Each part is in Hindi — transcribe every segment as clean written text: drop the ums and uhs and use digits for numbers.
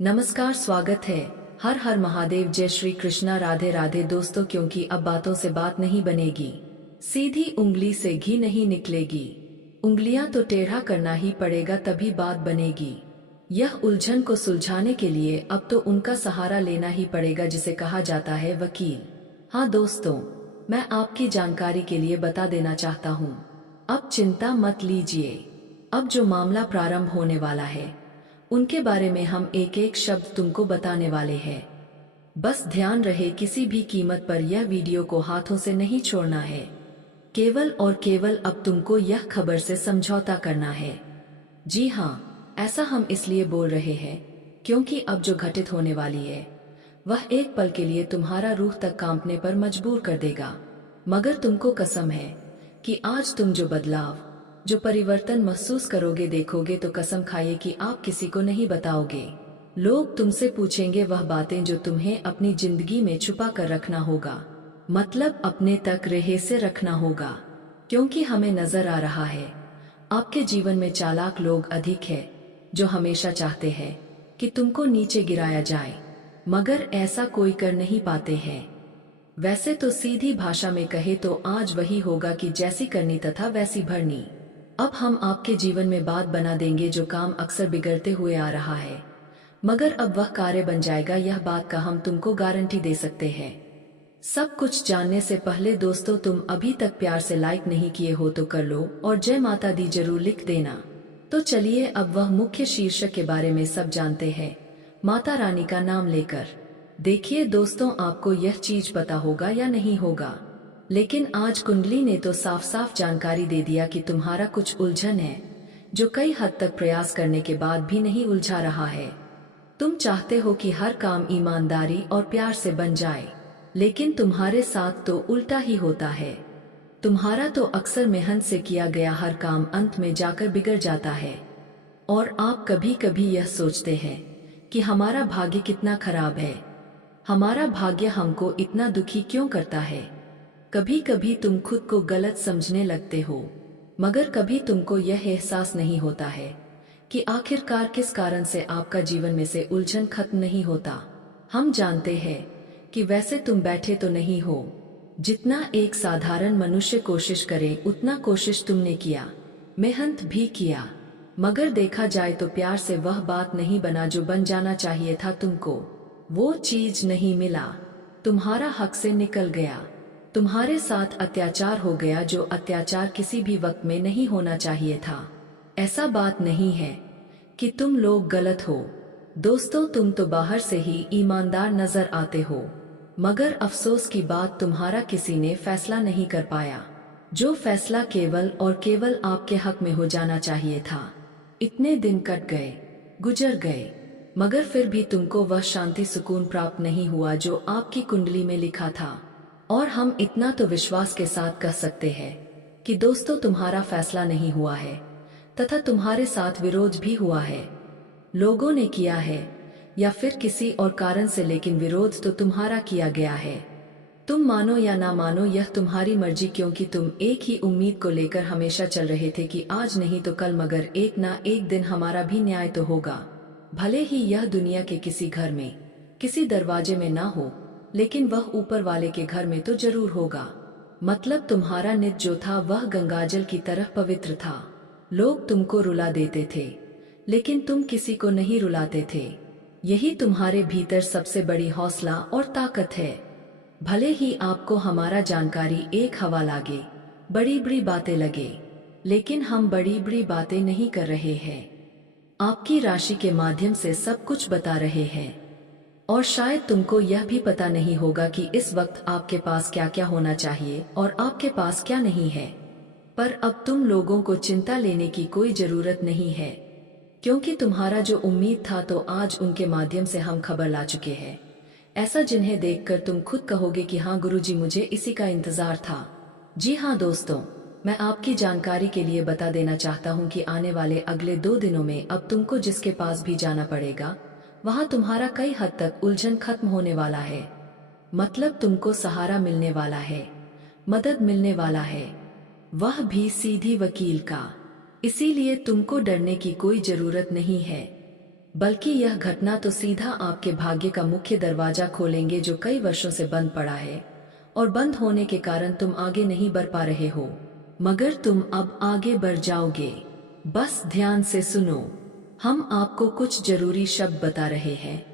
नमस्कार, स्वागत है। हर हर महादेव, जय श्री कृष्णा, राधे राधे दोस्तों। क्योंकि अब बातों से बात नहीं बनेगी, सीधी उंगली से घी नहीं निकलेगी, उंगलियां तो टेढ़ा करना ही पड़ेगा तभी बात बनेगी। यह उलझन को सुलझाने के लिए अब तो उनका सहारा लेना ही पड़ेगा जिसे कहा जाता है वकील। हाँ दोस्तों, मैं आपकी जानकारी के लिए बता देना चाहता हूँ, अब चिंता मत लीजिए। अब जो मामला प्रारंभ होने वाला है उनके बारे में हम एक एक शब्द तुमको बताने वाले हैं। बस ध्यान रहे, किसी भी कीमत पर यह वीडियो को हाथों से नहीं छोड़ना है। केवल और केवल अब तुमको यह खबर से समझौता करना है। जी हाँ, ऐसा हम इसलिए बोल रहे हैं क्योंकि अब जो घटित होने वाली है वह एक पल के लिए तुम्हारा रूह तक कांपने पर मजबूर कर देगा। मगर तुमको कसम है कि आज तुम जो बदलाव, जो परिवर्तन महसूस करोगे, देखोगे, तो कसम खाइए कि आप किसी को नहीं बताओगे। लोग तुमसे पूछेंगे वह बातें जो तुम्हें अपनी जिंदगी में छुपा कर रखना होगा, मतलब अपने तक रहस्य रखना होगा। क्योंकि हमें नजर आ रहा है आपके जीवन में चालाक लोग अधिक है जो हमेशा चाहते हैं कि तुमको नीचे गिराया जाए, मगर ऐसा कोई कर नहीं पाते हैं। वैसे तो सीधी भाषा में कहे तो आज वही होगा कि जैसी करनी तथा वैसी भरनी। अब हम आपके जीवन में बात बना देंगे जो काम अक्सर बिगड़ते हुए आ रहा है, मगर अब वह कार्य बन जाएगा, यह बात का हम तुमको गारंटी दे सकते हैं। सब कुछ जानने से पहले दोस्तों, तुम अभी तक प्यार से लाइक नहीं किए हो तो कर लो और जय माता दी जरूर लिख देना। तो चलिए अब वह मुख्य शीर्षक के बारे में सब जानते हैं, माता रानी का नाम लेकर। देखिए दोस्तों, आपको यह चीज पता होगा या नहीं होगा, लेकिन आज कुंडली ने तो साफ साफ जानकारी दे दिया कि तुम्हारा कुछ उलझन है जो कई हद तक प्रयास करने के बाद भी नहीं उलझा रहा है। तुम चाहते हो कि हर काम ईमानदारी और प्यार से बन जाए, लेकिन तुम्हारे साथ तो उल्टा ही होता है। तुम्हारा तो अक्सर मेहनत से किया गया हर काम अंत में जाकर बिगड़ जाता है। और आप कभी कभी यह सोचते हैं कि हमारा भाग्य कितना खराब है, हमारा भाग्य हमको इतना दुखी क्यों करता है। कभी कभी तुम खुद को गलत समझने लगते हो, मगर कभी तुमको यह एहसास नहीं होता है कि आखिरकार किस कारण से आपका जीवन में से उलझन खत्म नहीं होता। हम जानते हैं कि वैसे तुम बैठे तो नहीं हो, जितना एक साधारण मनुष्य कोशिश करे उतना कोशिश तुमने किया, मेहनत भी किया, मगर देखा जाए तो प्यार से वह बात नहीं बना जो बन जाना चाहिए था तुमको। वो चीज नहीं मिला, तुम्हारा हक से निकल गया, तुम्हारे साथ अत्याचार हो गया जो अत्याचार किसी भी वक्त में नहीं होना चाहिए था। ऐसा बात नहीं है कि तुम लोग गलत हो दोस्तों, तुम तो बाहर से ही ईमानदार नजर आते हो, मगर अफसोस की बात, तुम्हारा किसी ने फैसला नहीं कर पाया जो फैसला केवल और केवल आपके हक में हो जाना चाहिए था। इतने दिन कट गए, गुजर गए, मगर फिर भी तुमको वह शांति सुकून प्राप्त नहीं हुआ जो आपकी कुंडली में लिखा था। और हम इतना तो विश्वास के साथ कह सकते हैं कि दोस्तों, तुम्हारा फैसला नहीं हुआ है तथा तुम्हारे साथ विरोध भी हुआ है। लोगों ने किया है या फिर किसी और कारण से, लेकिन विरोध तो तुम्हारा किया गया है। तुम मानो या ना मानो यह तुम्हारी मर्जी, क्योंकि तुम एक ही उम्मीद को लेकर हमेशा चल रहे थे कि आज नहीं तो कल, मगर एक ना एक दिन हमारा भी न्याय तो होगा। भले ही यह दुनिया के किसी घर में, किसी दरवाजे में ना हो, लेकिन वह ऊपर वाले के घर में तो जरूर होगा। मतलब तुम्हारा नित जो था वह गंगाजल की तरह पवित्र था। लोग तुमको रुला देते थे, लेकिन तुम किसी को नहीं रुलाते थे। यही तुम्हारे भीतर सबसे बड़ी हौसला और ताकत है। भले ही आपको हमारा जानकारी एक हवा लागे, बड़ी बड़ी बातें लगे, लेकिन हम बड़ी बड़ी बातें नहीं कर रहे हैं। आपकी राशि के माध्यम से सब कुछ बता रहे हैं। और शायद तुमको यह भी पता नहीं होगा कि इस वक्त आपके पास क्या क्या होना चाहिए और आपके पास क्या नहीं है। पर अब तुम लोगों को चिंता लेने की कोई जरूरत नहीं है, क्योंकि तुम्हारा जो उम्मीद था तो आज उनके माध्यम से हम खबर ला चुके हैं। ऐसा जिन्हें देखकर तुम खुद कहोगे कि हाँ गुरुजी, मुझे इसी का इंतजार था। जी हाँ दोस्तों, मैं आपकी जानकारी के लिए बता देना चाहता हूँ कि आने वाले अगले 2 दिनों में अब तुमको जिसके पास भी जाना पड़ेगा, वहां तुम्हारा कई हद तक उलझन खत्म होने वाला है। मतलब तुमको सहारा मिलने वाला है, मदद मिलने वाला है, वह भी सीधी वकील का। इसीलिए तुमको डरने की कोई जरूरत नहीं है। बल्कि यह घटना तो सीधा आपके भाग्य का मुख्य दरवाजा खोलेंगे जो कई वर्षों से बंद पड़ा है, और बंद होने के कारण तुम आगे नहीं बढ़ पा रहे हो, मगर तुम अब आगे बढ़ जाओगे। बस ध्यान से सुनो, हम आपको कुछ जरूरी शब्द बता रहे हैं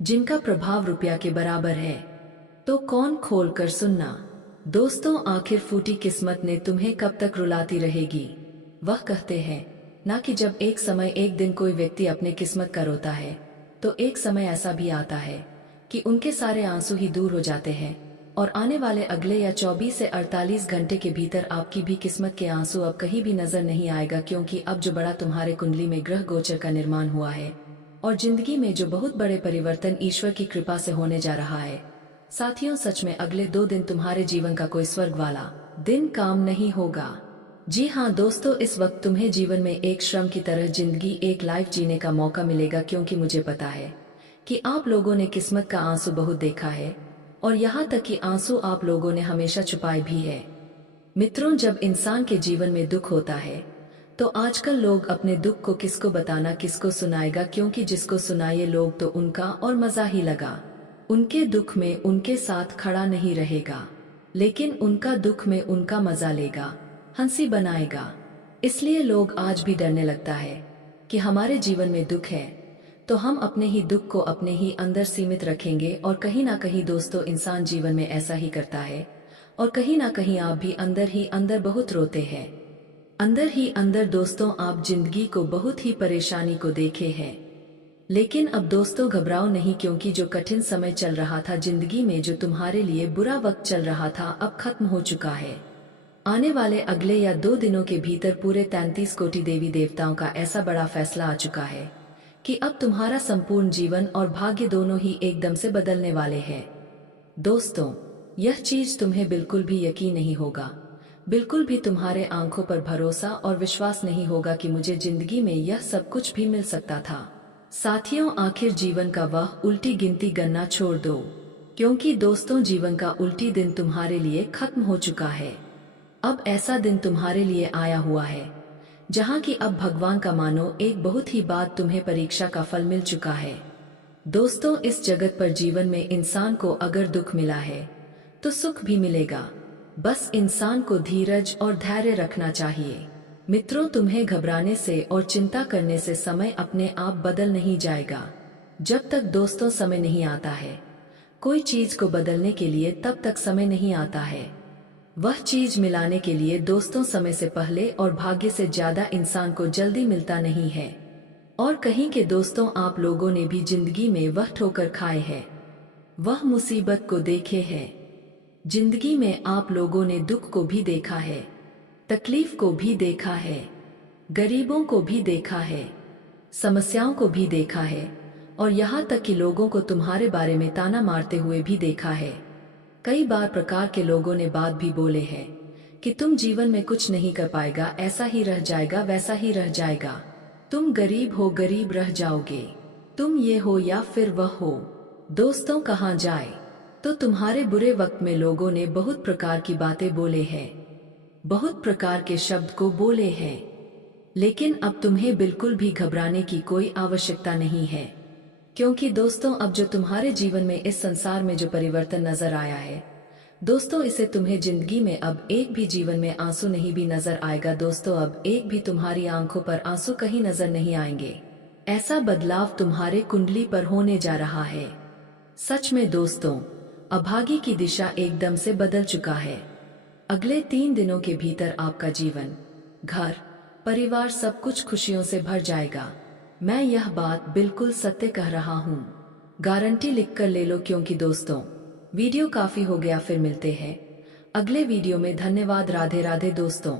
जिनका प्रभाव रुपया के बराबर है, तो कौन खोल कर सुनना। दोस्तों, आखिर फूटी किस्मत ने तुम्हें कब तक रुलाती रहेगी? वह कहते हैं ना कि जब एक समय एक दिन कोई व्यक्ति अपने किस्मत का रोता है, तो एक समय ऐसा भी आता है कि उनके सारे आंसू ही दूर हो जाते हैं, और आने वाले अगले या 24 से 48 घंटे के भीतर आपकी भी किस्मत के आंसू अब कहीं भी नजर नहीं आएगा, क्योंकि अब जो बड़ा तुम्हारे कुंडली में ग्रह गोचर का निर्माण हुआ है और जिंदगी में जो बहुत बड़े परिवर्तन ईश्वर की कृपा से होने जा रहा है, साथियों, सच में अगले 2 दिन तुम्हारे जीवन का कोई स्वर्ग वाला दिन काम नहीं होगा। जी हाँ दोस्तों, इस वक्त तुम्हें जीवन में एक श्रम की तरह जिंदगी एक लाइफ जीने का मौका मिलेगा, क्योंकि मुझे पता है कि आप लोगों ने किस्मत का आंसू बहुत देखा है, और यहाँ तक कि आंसू आप लोगों ने हमेशा छुपाए भी है। मित्रों, जब इंसान के जीवन में दुख होता है तो आजकल लोग अपने दुख को किसको बताना, किसको सुनाएगा, क्योंकि जिसको सुनाए लोग तो उनका और मजा ही लगा, उनके दुख में उनके साथ खड़ा नहीं रहेगा, लेकिन उनका दुख में उनका मजा लेगा, हंसी बनाएगा। इसलिए लोग आज भी डरने लगता है कि हमारे जीवन में दुख है तो हम अपने ही दुख को अपने ही अंदर सीमित रखेंगे, और कहीं ना कहीं दोस्तों, इंसान जीवन में ऐसा ही करता है, और कहीं ना कहीं आप भी अंदर ही अंदर बहुत रोते हैं। अंदर ही अंदर दोस्तों, आप जिंदगी को बहुत ही परेशानी को देखे हैं। लेकिन अब दोस्तों घबराओ नहीं, क्योंकि जो कठिन समय चल रहा था जिंदगी में, जो तुम्हारे लिए बुरा वक्त चल रहा था, अब खत्म हो चुका है। आने वाले अगले या 2 दिनों के भीतर पूरे 33 कोटि देवी देवताओं का ऐसा बड़ा फैसला आ चुका है कि अब तुम्हारा संपूर्ण जीवन और भाग्य दोनों ही एकदम से बदलने वाले हैं। दोस्तों, यह चीज तुम्हें बिल्कुल भी यकीन नहीं होगा, बिल्कुल भी तुम्हारे आंखों पर भरोसा और विश्वास नहीं होगा कि मुझे जिंदगी में यह सब कुछ भी मिल सकता था। साथियों, आखिर जीवन का वह उल्टी गिनती गणना छोड़ दो, क्योंकि दोस्तों, जीवन का उल्टी दिन तुम्हारे लिए खत्म हो चुका है। अब ऐसा दिन तुम्हारे लिए आया हुआ है जहां कि अब भगवान का मानो एक बहुत ही बात तुम्हें परीक्षा का फल मिल चुका है। दोस्तों, इस जगत पर जीवन में इंसान को अगर दुख मिला है तो सुख भी मिलेगा, बस इंसान को धीरज और धैर्य रखना चाहिए। मित्रों, तुम्हें घबराने से और चिंता करने से समय अपने आप बदल नहीं जाएगा। जब तक दोस्तों समय नहीं आता है कोई चीज को बदलने के लिए, तब तक समय नहीं आता है वह चीज मिलाने के लिए। दोस्तों, समय से पहले और भाग्य से ज्यादा इंसान को जल्दी मिलता नहीं है। और कहीं के दोस्तों, आप लोगों ने भी जिंदगी में वह ठोकर खाए है, वह मुसीबत को देखे है। जिंदगी में आप लोगों ने दुख को भी देखा है, तकलीफ को भी देखा है, गरीबों को भी देखा है, समस्याओं को भी देखा है, और यहाँ तक कि लोगों को तुम्हारे बारे में ताना मारते हुए भी देखा है। कई बार प्रकार के लोगों ने बात भी बोले हैं कि तुम जीवन में कुछ नहीं कर पाएगा, ऐसा ही रह जाएगा, वैसा ही रह जाएगा, तुम गरीब हो, गरीब रह जाओगे, तुम ये हो या फिर वह हो। दोस्तों, कहाँ जाए तो तुम्हारे बुरे वक्त में लोगों ने बहुत प्रकार की बातें बोले हैं, बहुत प्रकार के शब्द को बोले हैं, लेकिन अब तुम्हें बिल्कुल भी घबराने की कोई आवश्यकता नहीं है, क्योंकि दोस्तों, अब जो तुम्हारे जीवन में इस संसार में जो परिवर्तन नजर आया है दोस्तों, इसे तुम्हें जिंदगी में अब एक भी जीवन में आंसू नहीं भी नजर आएगा। दोस्तों, अब एक भी तुम्हारी आंखों पर आंसू कहीं नजर नहीं आएंगे। ऐसा बदलाव तुम्हारे कुंडली पर होने जा रहा है। सच में दोस्तों, अभागी की दिशा एकदम से बदल चुका है। अगले 3 दिनों के भीतर आपका जीवन, घर, परिवार सब कुछ खुशियों से भर जाएगा। मैं यह बात बिल्कुल सत्य कह रहा हूँ, गारंटी लिख कर ले लो। क्योंकि दोस्तों, वीडियो काफी हो गया, फिर मिलते हैं अगले वीडियो में। धन्यवाद। राधे राधे दोस्तों।